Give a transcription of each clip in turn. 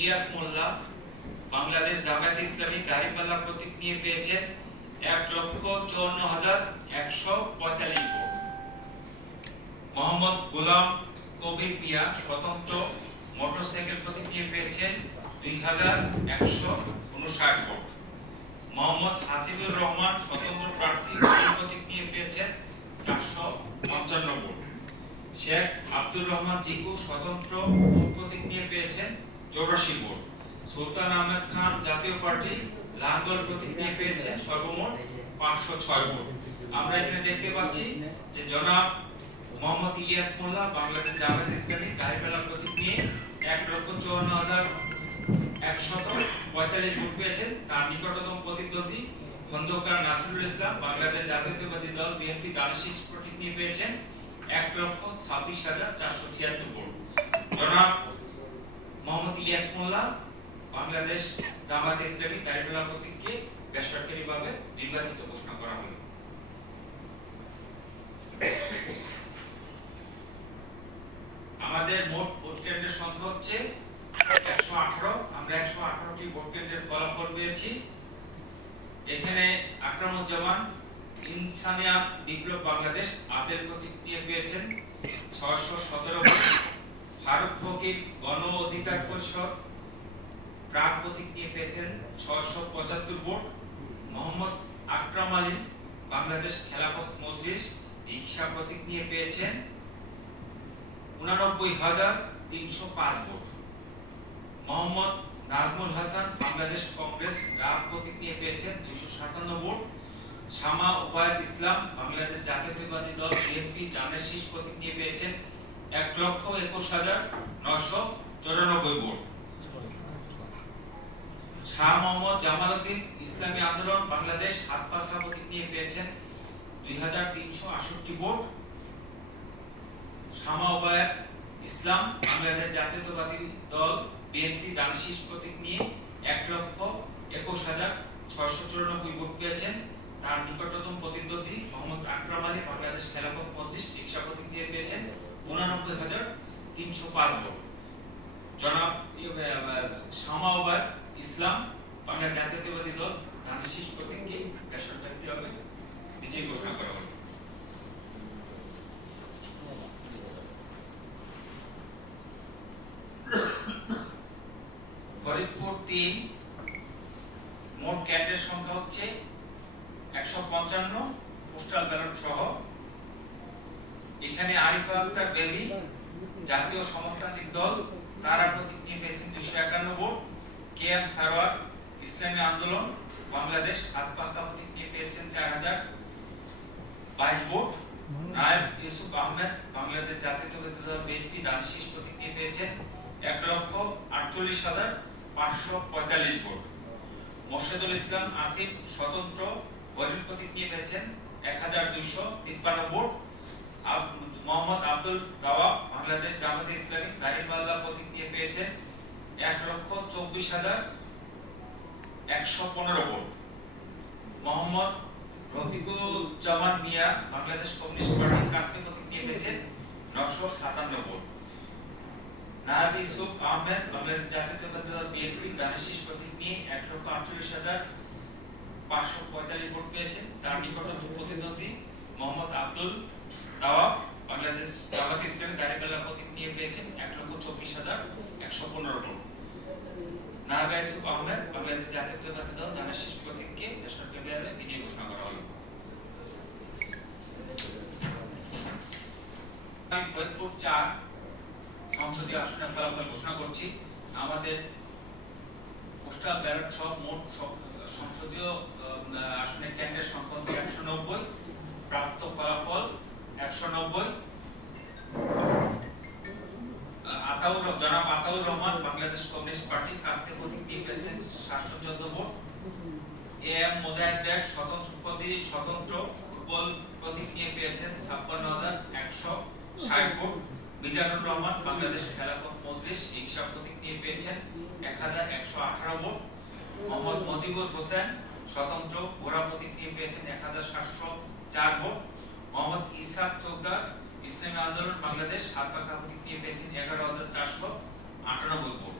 ইলিয়াস মোল্লা বাংলাদেশ জামায়াতে ইসলামী দাঁড়িপাল্লা প্রতীক নিয়ে পেয়েছেন ১,৫৪,১৪৫ ভোট। মোহাম্মদ গোলাম কবির মিয়া স্বতন্ত্র মোটরসাইকেল প্রতীক নিয়ে পেয়েছেন ২,১৫৯ ভোট। মোহাম্মদ হাজিবুর রহমান স্বতন্ত্র প্রার্থী প্রতীক নিয়ে পেয়েছেন ৪৫৫ ভোট। শেখ আব্দুর রহমান জিকু স্বতন্ত্র প্রতীক নিয়ে পেয়েছেন ৮৪ ভোট। সুলতান আহমেদ খান জাতীয় পার্টি লাঙ্গল প্রতীক নিয়ে পেয়েছেন সর্বমোট ৫০৬ ভোট। আমরা এখানে দেখতে পাচ্ছি যে জনাব মোহাম্মদ ইলিয়াস মোল্লা বাংলাদেশ জামায়াতে ইসলামী দাঁড়িপাল্লা প্রতীক নিয়ে ১,৫৪,১৪৫ ভোট পেয়েছেন। তার নিকটতম প্রতিদ্বন্দ্বী খন্দকার নাসিরুল ইসলাম বাংলাদেশ জাতীয়তাবাদী দল বিএনপি দানশীষ প্রতীক নিয়ে পেয়েছেন ১,২৬,৪৭৬ ভোট। জনাব মোহাম্মদ ইলিয়াস মোল্লা বাংলাদেশ জামায়াতে ইসলামী দাঁড়িপাল্লা প্রতীককে বেসরকারিভাবে নির্বাচিত ঘোষণা করা হলো। আমাদের মোট ভোট কেন্দ্রের সংখ্যা হচ্ছে ১১৮। আমরা ১১৮টি ভোট কেন্দ্রের ফলাফল পেয়েছি। এখানে আকরামুজ্জামান ইনসানিয়া বিপ্লব বাংলাদেশ আপেল প্রতীক নিয়ে পেয়েছেন ৬১৭ ভোট। ফারুক ফকির গণ অধিকার পরিষদ প্রাগ প্রতীক নিয়ে পেয়েছেন ৬৭৫ ভোট। মোহাম্মদ আকরাম আলী বাংলাদেশ খেলাফত মজলিস রিকশা প্রতীক নিয়ে পেয়েছেন ৮৯,৩০৫ ভোট। মোহাম্মদ নাজমুল হাসান বাংলাদেশ কংগ্রেস রাগ প্রতীক নিয়ে পেয়েছেন ২৫৭ ভোট। শামা উবায়দ ইসলাম বাংলাদেশ জাতীয়তাবাদী দল বিএনপি জানের শীষ প্রতীক নিয়ে পেয়েছেন ১,২১,৯৯৪ ভোট। শাহ মোহাম্মদ জামাল উদ্দিন ইসলামী আন্দোলন বাংলাদেশ হাত পাখা প্রতীক নিয়ে পেয়েছেন ২,৩৬৮ ভোট। শামা উবায়দ ইসলাম বাংলাদেশ জাতীয়তাবাদী দল বিএনপি দানশীষ প্রতীক নিয়ে ১,২১,৬৯৪ ভোট পেয়েছেন। তার নিকটতম প্রতিদ্বন্দ্বী মোহাম্মদ আকরাম আলী বাংলাদেশ খেলাফত মজলিস রিকশা প্রতীক নিয়ে পেয়েছেন ৮৯,৩০৫ ভোট। জনাব শামা উবায়দ ইসলাম বাংলাদেশ জাতীয়তাবাদী দল দানশীষ প্রতীককে বেসরকারিভাবে বিজয়ী ঘোষণা করা হলো। ফরিদপুর ৩ মোট কেন্দ্রের সংখ্যা হচ্ছে ১৫৫ পোস্টাল ব্যালট সহ। এখানে আরিফা আক্তার বেবি জাতীয় সমাজতান্ত্রিক দল তারা প্রতীক নিয়ে পেয়েছেন ২৫১ ভোট। কে এম সারোয়ার ইসলামী আন্দোলন বাংলাদেশ হাত পাখা প্রতীক নিয়ে পেয়েছেন ৪,০২২ ভোট। নায়েব ইউসুফ আহমেদ বাংলাদেশ জাতীয়তাবাদী দল বিএনপি দানশীষ প্রতীক নিয়ে পেয়েছেন ১,৪৮,৫৪৫ ভোট। মোর্শেদুল ইসলাম আসিফ স্বতন্ত্র বরিল প্রতীক নিয়ে পেয়েছেন ১,২৫৩ ভোট। মোহাম্মদ আব্দুল দাওয়াব বাংলাদেশ জামায়াতে ইসলামী দাঁড়িপাল্লা প্রতীক নিয়ে পেয়েছেন ১,২৪,১১৫ ভোট। মোহাম্মদ রফিকুজ্জামান মিয়া বাংলাদেশ কমিউনিস্ট পার্টির কাস্তে প্রতীক নিয়ে পেয়েছেন ৯৫৭ ভোট। নায়েব ইউসুফ আহমেদ বাংলাদেশ জাতীয়তাবাদী দল বিএনপি দানশীষ প্রতীক নিয়ে ১,৪৮,৫৪৫ ভোট পেয়েছেন। তার নিকটতম প্রতিদ্বন্দ্বী মোহাম্মদ আব্দুল দাওয়াব বাংলাদেশ জামায়াতে ইসলামী দাঁড়িপাল্লা প্রতীক নিয়ে পেয়েছেন ১,২৪,১১৫ ভোট। নায়েব ইউসুফ আহমেদ বাংলাদেশ জাতীয়তাবাদী দল দানশীষ প্রতীককে বেসরকারিভাবে বিজয়ী ঘোষণা করা হলো। ফরিদপুর ৪ সংসদীয় আসনের ফলাফল ঘোষণা করছি। আমাদের পোস্টাল ব্যালট সহ মোট সংসদীয় আসনের কেন্দ্রের সংখ্যা হচ্ছে ১৯০। প্রাপ্ত ফলাফল ১৯০। জনাব আতাউর রহমান বাংলাদেশ কমিউনিস্ট পার্টি কাস্তে প্রতীক নিয়ে পেয়েছেন ৭১৪ ভোট। এ এম মোজাহিদ বেগ স্বতন্ত্র ফুটবল প্রতীক নিয়ে পেয়েছেন ৫৬,১৬০ ভোট। মিজানুর রহমান বাংলাদেশ খেলাফত মজলিস রিকশা প্রতীক নিয়ে পেয়েছেন ১,১১৮ ভোট। মোহাম্মদ মজিবুর হোসেন স্বতন্ত্র ঘোড়া প্রতীক নিয়ে পেয়েছেন ১,৭০৪ ভোট। মোহাম্মদ ইসাক চৌকদার ইসলামী আন্দোলন বাংলাদেশ হাত পাখা প্রতীক নিয়ে পেয়েছেন ১১,৪৯৮ ভোট।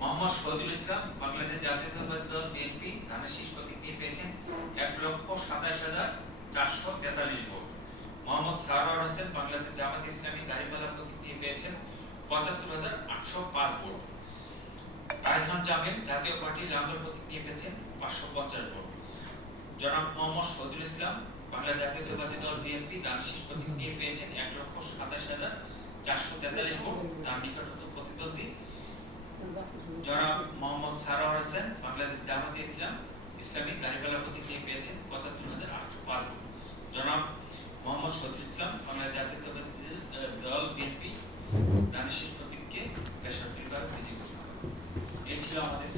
মোহাম্মদ শহীদুল ইসলাম বাংলাদেশ জাতীয়তাবাদী দল বিএনপি ধানের শীষ প্রতীক নিয়ে পেয়েছেন 1,27,443 ভোট। মোহাম্মদ সারোয়ার হোসেন বাংলাদেশ জামাত ইসলামী দাঁড়িপাল্লা প্রতীক নিয়ে পেয়েছেন 75,805 ভোট। রায়হান জামিল জাতীয় পার্টি লাঙ্গল প্রতীক নিয়ে পেয়েছেন 550 ভোট। জনাব মোহাম্মদ শহীদুল ইসলাম বাংলাদেশ জাতীয়তাবাদী দল বিএনপি ধানের শীষ প্রতীক নিয়ে পেয়েছেন 1,27,443 ভোট। তার নিকটতম প্রতিদ্বন্দ্বী জনাব মোহাম্মদ সারোয়ার হোসেন বাংলাদেশ জামাত ইসলামী দাঁড়িপাল্লা প্রতীক নিয়ে পেয়েছেন 75,805 ভোট। জনাব মোহাম্মদ শহীদুল ইসলাম বাংলাদেশ জাতীয়তাবাদী দল বিএনপি ধানের শীষ প্রতীককে বেসরকারিভাবে বিজয়ী ঘোষণা করেন। এই ছিল আমাদের